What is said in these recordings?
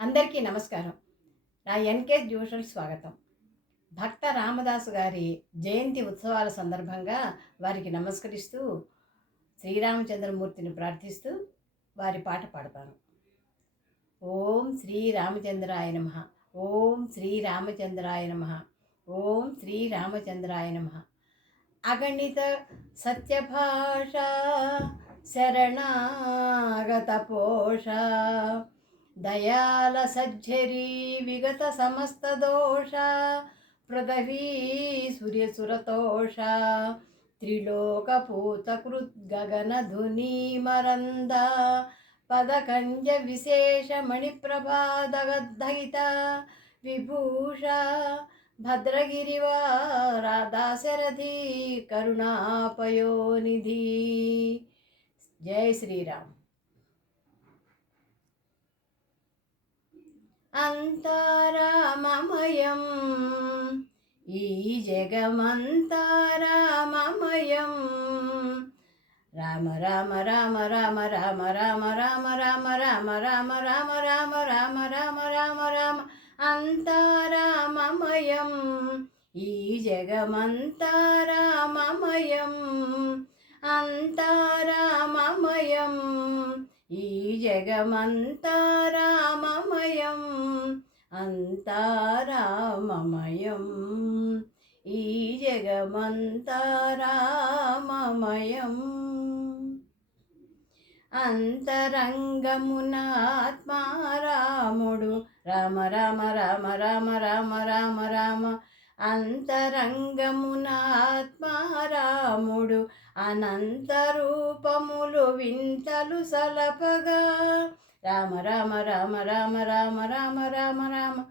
అందరికీ నమస్కారం. నా ఎన్‌కే జ్యూషల్ స్వాగతం. భక్త రామదాసు గారి జయంతి ఉత్సవాల సందర్భంగా వారికి నమస్కరిస్తూ, శ్రీరామచంద్రమూర్తిని ప్రార్థిస్తూ వారి పాట పాడతాను. ఓం శ్రీ రామచంద్రాయ నమః. ఓం శ్రీ రామచంద్రాయ నమః. ఓం శ్రీ రామచంద్రాయ నమః. అగణిత సత్యభాష శరణాగత పోష దయాల సజ్జరీ విగత సమస్త దోష పృథవీ సూర్యసురతోష త్రిలోకపూత కృద్గగన ధుని మరంద పదకంజ విశేష మణిప్రభాదగద్ధిత విభూష భద్రగిరివారాదాశరథి కరుణాపయోనిధి. జై శ్రీరామ్. అంతారామమయం ఈ జగమంతారామమయం. రామ రామ రామ రామ రామ రామ రామ రామ రామ రామ రామ రామ రామ రామ రామ రామ అంతారామమయం ఈ జగమంతారామమయం. అంతారామమయం ఈ జగమంతారామమయం. అంతారామమయం ఈ జగమంతారామమయం. అంతరంగమున ఆత్మారాముడు రామ రామ రామ రామ రామ రామ రామ. అంతరంగమున ఆత్మారాముడు అనంత రూపములు వింతలు సలపగా రామ రామ రామ రామ రామ రామ రామ రామ.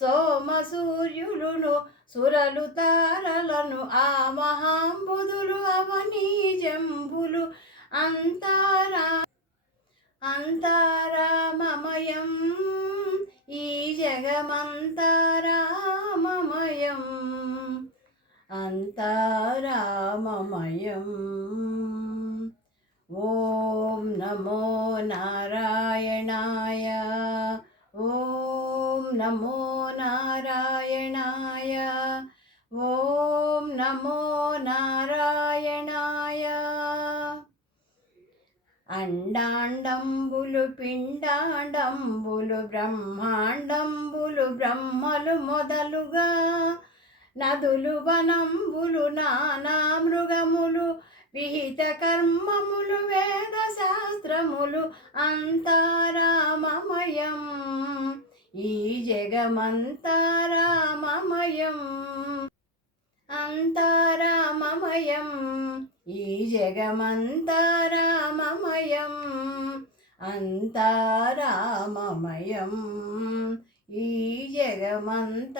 సోమ సూర్యులును సురలు తారలను ఆ మహాంబుధులు అవనీ జంబులు అంతారామమయం ఈ జగమంతారామమయం. అంతారామమయం. ఓం నమో నారాయణాయ. ఓం నమో నారాయణాయ. ఓం నమో నారాయణాయ. అండాండంబులు పిండాండంబులు బ్రహ్మాండంబులు బ్రహ్మలు మొదలుగా నదులు వనంబులు నానా మృగములు విహిత కర్మములు వేద శాస్త్రములు అంతారామమయం ఈ జగమంతారామమయం. అంతారామమయం ఈ జగమంతారామమయం. అంతారామమయం ఈ జగమంతారామమయం.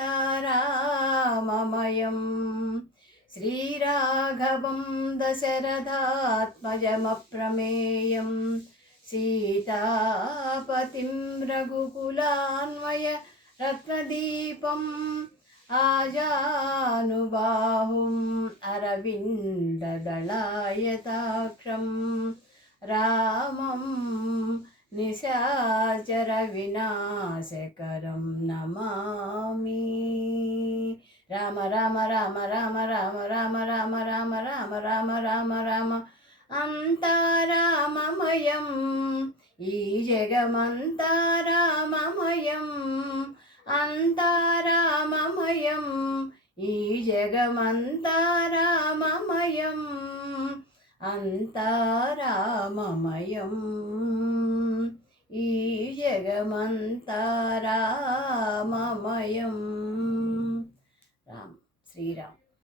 శ్రీరాఘవం దశరథాత్మజమప్రమేయం సీతాపతిం రఘుకులాన్వయ రత్నదీపం ఆజానుబాహుం అరవిందదళాయతాక్షం రామం నిశాచర వినాశకరం నమామి. రామ రామ రామ రామ రామ రామ రామ రామ రామ రామ రామ రామ. అంతారామమయం ఈ జగమంతారామమయం. అంతారామమయం ఈ జగమంతారామమయం. అంతారామమయం ఈ జగమంతారామమయం. రామ్ శ్రీరామ్.